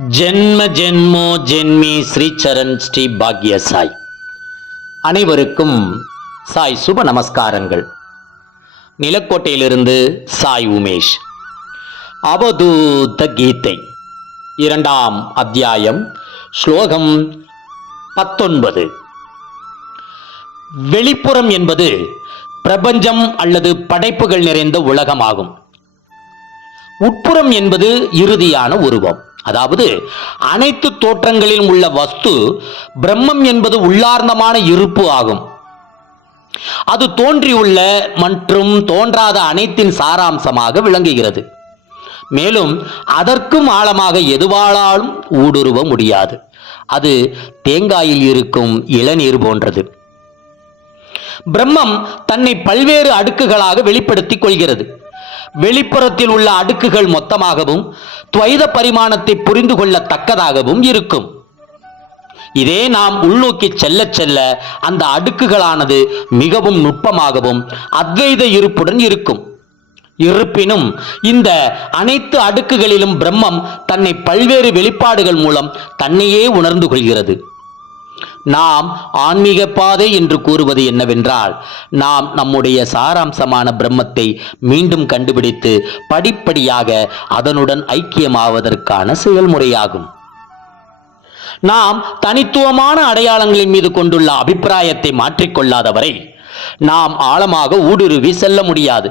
ஜென்ம ஜென்மோ ஜென்மி ஸ்ரீ சரண் ஸ்ரீ பாக்ய சாய். அனைவருக்கும் சாய் சுப நமஸ்காரங்கள். நிலக்கோட்டையிலிருந்து சாய் உமேஷ். அவதூத கீதை. இரண்டாம் அத்தியாயம் ஸ்லோகம் பத்தொன்பது. வெளிப்புறம் என்பது பிரபஞ்சம் அல்லது படைப்புகள் நிறைந்த உலகமாகும். உட்புறம் என்பது இறுதியான உருவம். அதாவது அனைத்து தோற்றங்களிலும் உள்ள வஸ்து பிரம்மம் என்பது உள்ளார்ந்தமான இருப்பு ஆகும். அது தோன்றியுள்ள மற்றும் தோன்றாத அனைத்தின் சாராம்சமாக விளங்குகிறது. மேலும் அதற்கும் ஆழமாக எதுவாளாலும் ஊடுருவ முடியாது. அது தேங்காயில் இருக்கும் இளநீர் போன்றது. பிரம்மம் தன்னை பல்வேறு அடுக்குகளாக வெளிப்படுத்திக் கொள்கிறது. வெளிப்புறத்தில் உள்ள அடுக்குகள் மொத்தமாகவும் துவைத பரிமாணத்தை புரிந்து கொள்ளத்தக்கதாகவும் இருக்கும். இதே நாம் உள்நோக்கி செல்ல செல்ல அந்த அடுக்குகளானது மிகவும் நுட்பமாகவும் அத்வைத இருப்புடன் இருக்கும். இருப்பினும் இந்த அனைத்து அடுக்குகளிலும் பிரம்மம் தன்னை பல்வேறு வெளிப்பாடுகள் மூலம் தன்னையே உணர்ந்து கொள்கிறது. நாம் ஆன்மீக பாதை என்று கூறுவது என்னவென்றால் நாம் நம்முடைய சாராம்சமான பிரம்மத்தை மீண்டும் கண்டுபிடித்து படிப்படியாக அதனுடன் ஐக்கியமாவதற்கான செயல்முறையாகும். நாம் தனித்துவமான அடையாளங்களின் மீது கொண்டுள்ள அபிப்பிராயத்தை மாற்றிக்கொள்ளாதவரை நாம் ஆழமாக ஊடுருவி செல்ல முடியாது.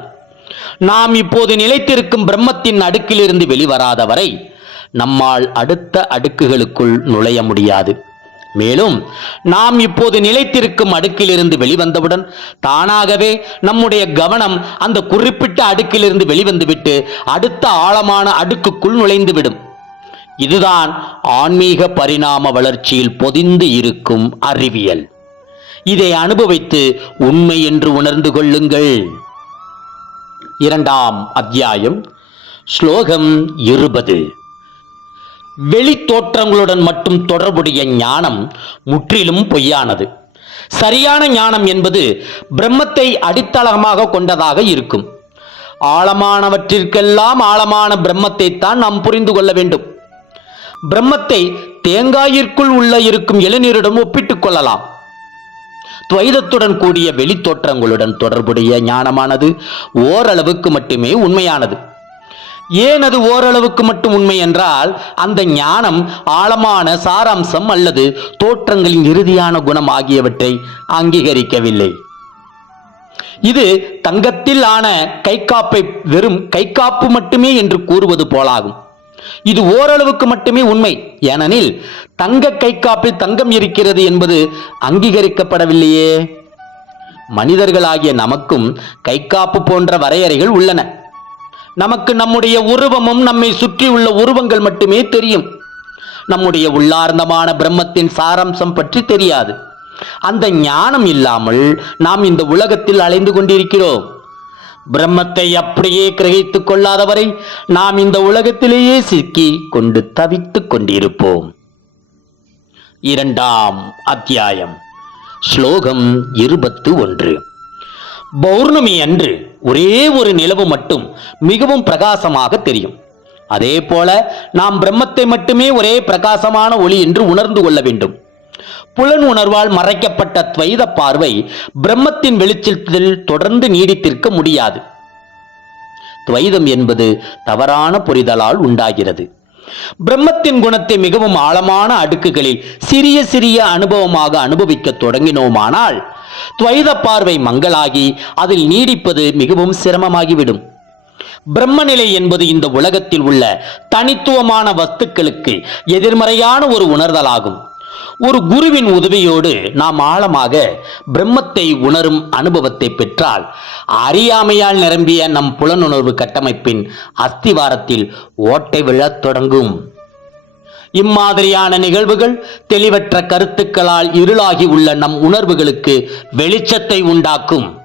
நாம் இப்போது நிலைத்திருக்கும் பிரம்மத்தின் அடுக்கிலிருந்து வெளிவராதவரை நம்மால் அடுத்த அடுக்குகளுக்குள் நுழைய முடியாது. மேலும் நாம் இப்போது நிலைத்திருக்கும் அடுக்கிலிருந்து வெளிவந்தவுடன் தானாகவே நம்முடைய கவனம் அந்த குறிப்பிட்ட அடுக்கிலிருந்து வெளிவந்துவிட்டு அடுத்த ஆழமான அடுக்குக்குள் நுழைந்துவிடும். இதுதான் ஆன்மீக பரிணாம வளர்ச்சியில் பொதிந்து இருக்கும் அறிவியல். இதை அனுபவித்து உண்மை என்று உணர்ந்து கொள்ளுங்கள். இரண்டாம் அத்தியாயம் ஸ்லோகம் இருபது. வெளி தோற்றங்களுடன் மட்டும் தொடர்புடைய ஞானம் முற்றிலும் பொய்யானது. சரியான ஞானம் என்பது பிரம்மத்தை அடித்தளமாக கொண்டதாக இருக்கும். ஆழமானவற்றிற்கெல்லாம் ஆழமான பிரம்மத்தை தான் நாம் புரிந்து கொள்ள வேண்டும். பிரம்மத்தை தேங்காயிற்குள் உள்ள இருக்கும் இளநீருடன் ஒப்பிட்டுக் கொள்ளலாம். துவைதத்துடன் கூடிய வெளித்தோற்றங்களுடன் தொடர்புடைய ஞானமானது ஓரளவுக்கு மட்டுமே உண்மையானது. ஏன் அது ஓரளவுக்கு மட்டும் உண்மை என்றால் அந்த ஞானம் ஆழமான சாராம்சம் அல்லது தோற்றங்களின் இறுதியான குணம் ஆகியவற்றை அங்கீகரிக்கவில்லை. இது தங்கத்தில் ஆன கைக்காப்பை வெறும் கைக்காப்பு மட்டுமே என்று கூறுவது போலாகும். இது ஓரளவுக்கு மட்டுமே உண்மை. ஏனெனில் தங்க கைக்காப்பில் தங்கம் இருக்கிறது என்பது அங்கீகரிக்கப்படவில்லையே. மனிதர்களாகிய நமக்கும் கைக்காப்பு போன்ற வரையறைகள் உள்ளன. நமக்கு நம்முடைய உருவமும் நம்மை சுற்றியுள்ள உருவங்கள் மட்டுமே தெரியும். நம்முடைய உள்ளார்ந்தமான பிரம்மத்தின் சாராம்சம் பற்றி தெரியாது. அந்த ஞானம் இல்லாமல் நாம் இந்த உலகத்தில் அலைந்து கொண்டிருக்கிறோம். பிரம்மத்தை அப்படியே கிரகித்துக் கொள்ளாதவரை நாம் இந்த உலகத்திலேயே சிக்கி கொண்டு தவித்துக் கொண்டிருப்போம். இரண்டாம் அத்தியாயம். ஸ்லோகம் இருபத்து ஒன்று. பௌர்ணமி அன்று ஒரே ஒரு நிலவு மட்டும் மிகவும் பிரகாசமாக தெரியும். அதே போல நாம் பிரம்மத்தை மட்டுமே ஒரே பிரகாசமான ஒளி என்று உணர்ந்து கொள்ள வேண்டும். புலன் உணர்வால் மறைக்கப்பட்ட துவைத பார்வை பிரம்மத்தின் வெளிச்சத்தில் தொடர்ந்து நீடித்திருக்க முடியாது. துவைதம் என்பது தவறான புரிதலால் உண்டாகிறது. பிரம்மத்தின் குணத்தை மிகவும் ஆழமான அடுக்குகளில் சிறிய சிறிய அனுபவமாக அனுபவிக்க தொடங்கினோமானால் துவைத பார்வை மங்களாகி அதில் நீடிப்பது மிகவும் சிரமமாகிவிடும். பிரம்மநிலை என்பது இந்த உலகத்தில் உள்ள தனித்துவமான வஸ்துக்களுக்கு எதிர்மறையான ஒரு உணர்தலாகும். ஒரு குருவின் உதவியோடு நாம் ஆழமாக பிரம்மத்தை உணரும் அனுபவத்தை பெற்றால் அறியாமையால் நிரம்பிய நம் புலனுணர்வு கட்டமைப்பின் அஸ்திவாரத்தில் ஓட்டை விழத் தொடங்கும். இம்மாதிரியான நிகழ்வுகள் தெளிவற்ற கருத்துக்களால் இருளாகி உள்ள நம் உணர்வுகளுக்கு வெளிச்சத்தை உண்டாக்கும்.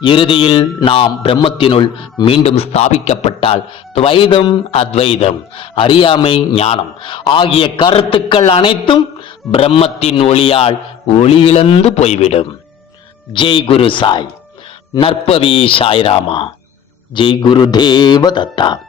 இறுதியில் நாம் பிரம்மத்தினுள் மீண்டும் ஸ்தாபிக்கப்பட்டால் துவைதம் அத்வைதம் அறியாமை ஞானம் ஆகிய கருத்துக்கள் அனைத்தும் பிரம்மத்தின் ஒளியால் ஒளியிழந்து போய்விடும். ஜெய் குரு சாய். நற்பவி சாய்ராமா. ஜெய் குரு தேவ தத்தா